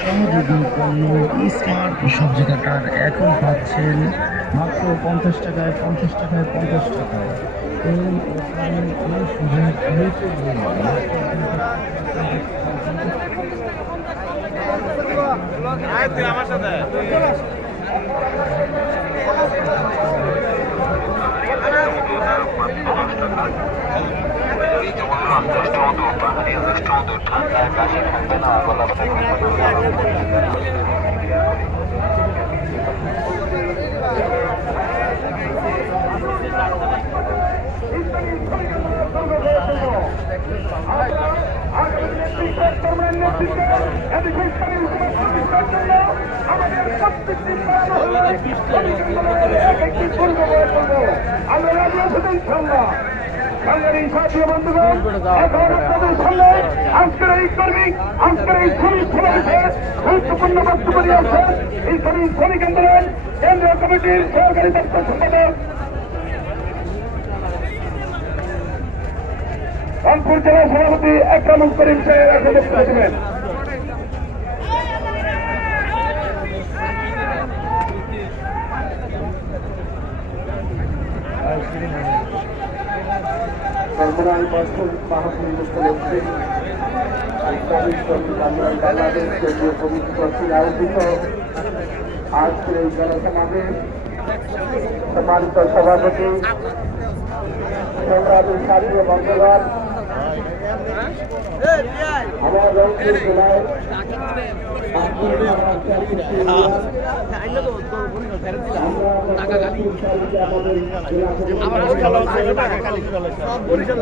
সহযোগী পণ্য স্মার্ট সবজি কাটার এখন পাচ্ছেন মাত্র 50 টাকায় 50 টাকায় 50 টাকায়। এই অফারে এই সুযোগ হয়েছে আমার সাথে ঠান্ডায় কাশি থাকবে না গলা আজকের এই কর্মী আজকের এই শ্রমিক সমাবেশে গুরুত্বপূর্ণ বক্তব্য দিয়েছেন এই শ্রমিক আন্দোলন কেন্দ্রীয় কমিটির সহকারী দপ্তর সম্পাদক রংপুর জেলা সভাপতি একরামুল করিম সাহেব এখন বক্তব্য দেবেন। সরবরাহ বছর মাহফিল উপলক্ষে ইসলামিক শ্রমিক আন্দোলন বাংলাদেশ কেন্দ্রীয় কমিটি কর্তৃক আয়োজিত আজকের এই জনসমাবেশ সম্মানিত সভাপতি সংগ্রামী সাথী বন্ধুগণ, আমার রংপুর জেলায় বরিশাল